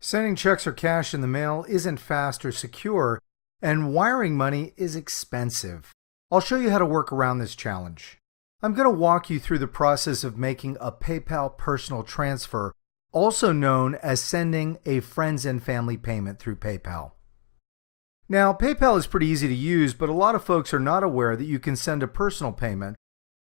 Sending checks or cash in the mail isn't fast or secure, and wiring money is expensive. I'll show you how to work around this challenge. I'm going to walk you through the process of making a PayPal personal transfer, also known as sending a friends and family payment through PayPal. Now, PayPal is pretty easy to use, but a lot of folks are not aware that you can send a personal payment,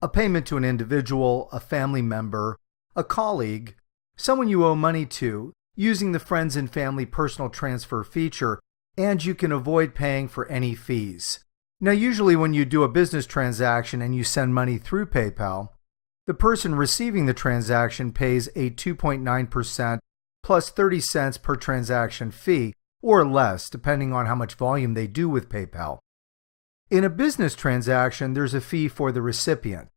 a payment to an individual, a family member, a colleague, someone you owe money to, using the Friends and Family Personal Transfer feature, and you can avoid paying for any fees. Now, usually when you do a business transaction and you send money through PayPal, the person receiving the transaction pays a 2.9% plus 30 cents per transaction fee, or less, depending on how much volume they do with PayPal. In a business transaction, there's a fee for the recipient.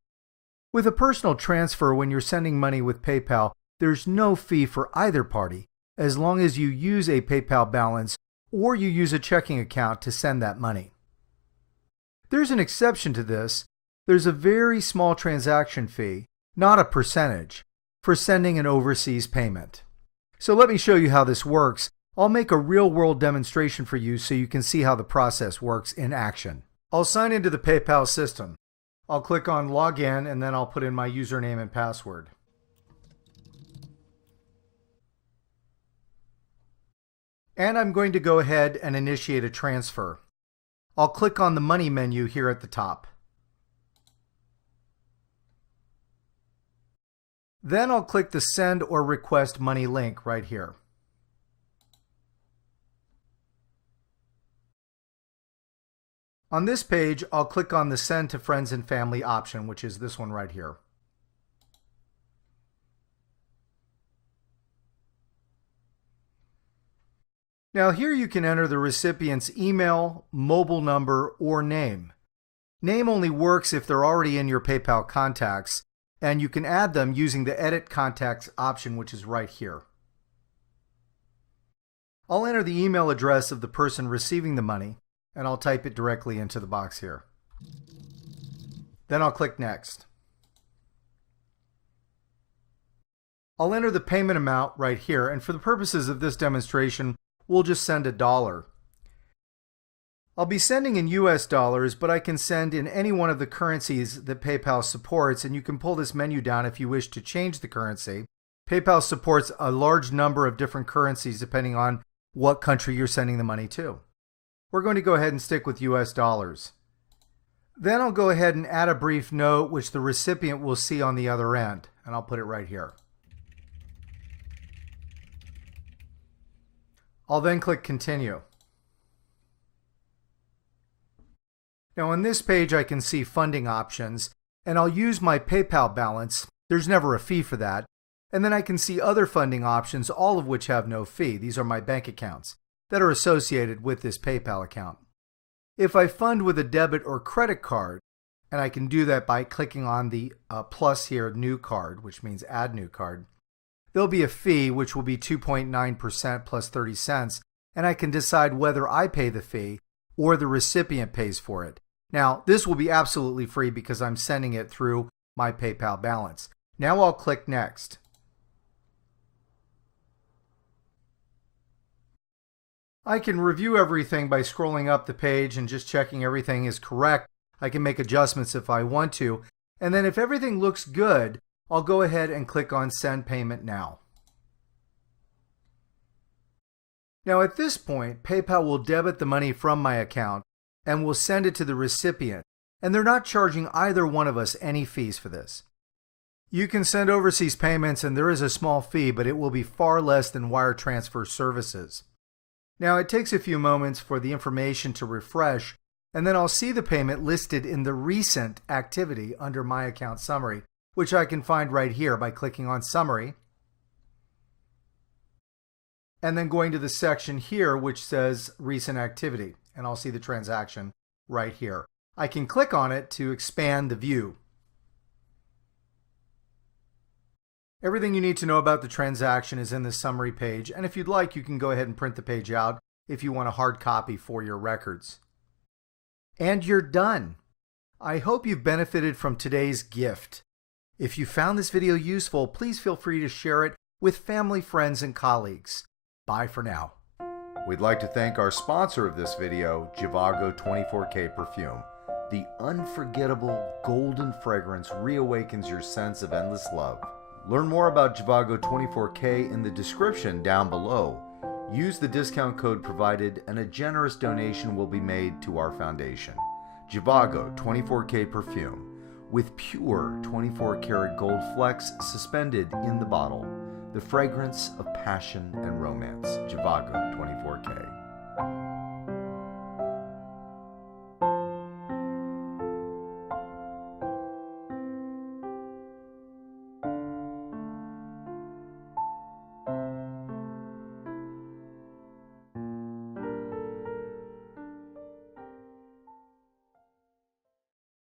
With a personal transfer, when you're sending money with PayPal, there's no fee for either party, as long as you use a PayPal balance or you use a checking account to send that money. There's an exception to this. There's a very small transaction fee, not a percentage, for sending an overseas payment. So let me show you how this works. I'll make a real-world demonstration for you so you can see how the process works in action. I'll sign into the PayPal system. I'll click on Login and then I'll put in my username and password. And I'm going to go ahead and initiate a transfer. I'll click on the Money menu here at the top. Then I'll click the Send or Request Money link right here. On this page, I'll click on the Send to Friends and Family option, which is this one right here. Now here you can enter the recipient's email, mobile number, or name. Name only works if they're already in your PayPal contacts, and you can add them using the Edit Contacts option, which is right here. I'll enter the email address of the person receiving the money, and I'll type it directly into the box here. Then I'll click Next. I'll enter the payment amount right here, and for the purposes of this demonstration, we'll just send $1. I'll be sending in US dollars, but I can send in any one of the currencies that PayPal supports, and you can pull this menu down if you wish to change the currency. PayPal supports a large number of different currencies depending on what country you're sending the money to. We're going to go ahead and stick with US dollars. Then I'll go ahead and add a brief note which the recipient will see on the other end, and I'll put it right here. I'll then click Continue. Now on this page I can see funding options, and I'll use my PayPal balance. There's never a fee for that. And then I can see other funding options, all of which have no fee. These are my bank accounts that are associated with this PayPal account. If I fund with a debit or credit card, and I can do that by clicking on the plus here, New Card, which means Add New Card, there'll be a fee which will be 2.9% plus 30 cents, and I can decide whether I pay the fee or the recipient pays for it. Now, this will be absolutely free because I'm sending it through my PayPal balance. Now I'll click Next. I can review everything by scrolling up the page and just checking everything is correct. I can make adjustments if I want to, and then if everything looks good, I'll go ahead and click on Send Payment Now. Now at this point, PayPal will debit the money from my account and will send it to the recipient, and they're not charging either one of us any fees for this. You can send overseas payments and there is a small fee, but it will be far less than wire transfer services. Now it takes a few moments for the information to refresh, and then I'll see the payment listed in the recent activity under my account summary, which I can find right here by clicking on Summary, and then going to the section here which says Recent Activity, and I'll see the transaction right here. I can click on it to expand the view. Everything you need to know about the transaction is in the summary page, and if you'd like, you can go ahead and print the page out if you want a hard copy for your records. And you're done. I hope you've benefited from today's gift. If you found this video useful, please feel free to share it with family, friends, and colleagues. Bye for now. We'd like to thank our sponsor of this video, G.I.F.T 24K Perfume. The unforgettable golden fragrance reawakens your sense of endless love. Learn more about G.I.F.T 24K in the description down below. Use the discount code provided and a generous donation will be made to our foundation. G.I.F.T 24K Perfume, with pure 24-karat gold flecks suspended in the bottle. The fragrance of passion and romance. G.I.F.T 24K.